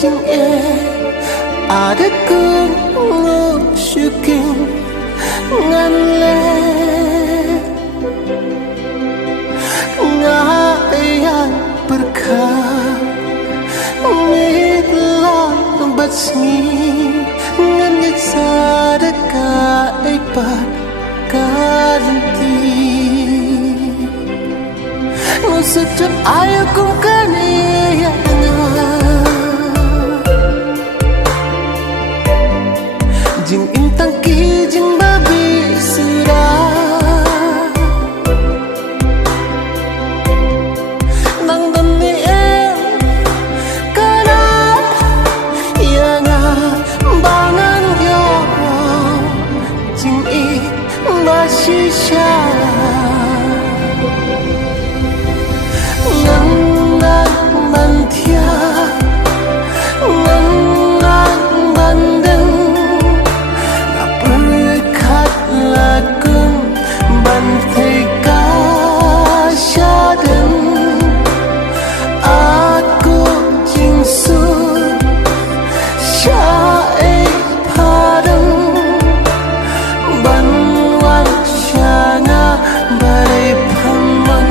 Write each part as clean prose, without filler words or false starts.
jing e ada kun shuking ngan le ngaya berkah mitlah batsni ngan ngit sadaka ipat karanti nusujud ayo kum kaniya jing intang ki jing babi sira nang dami kana yang bangan yo jing I basisha nang nang mantia nang nang bandeng lakum bantai kasyaden aku jingsun syai padang banwan syana balai paman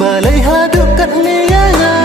balai haduk kat lianga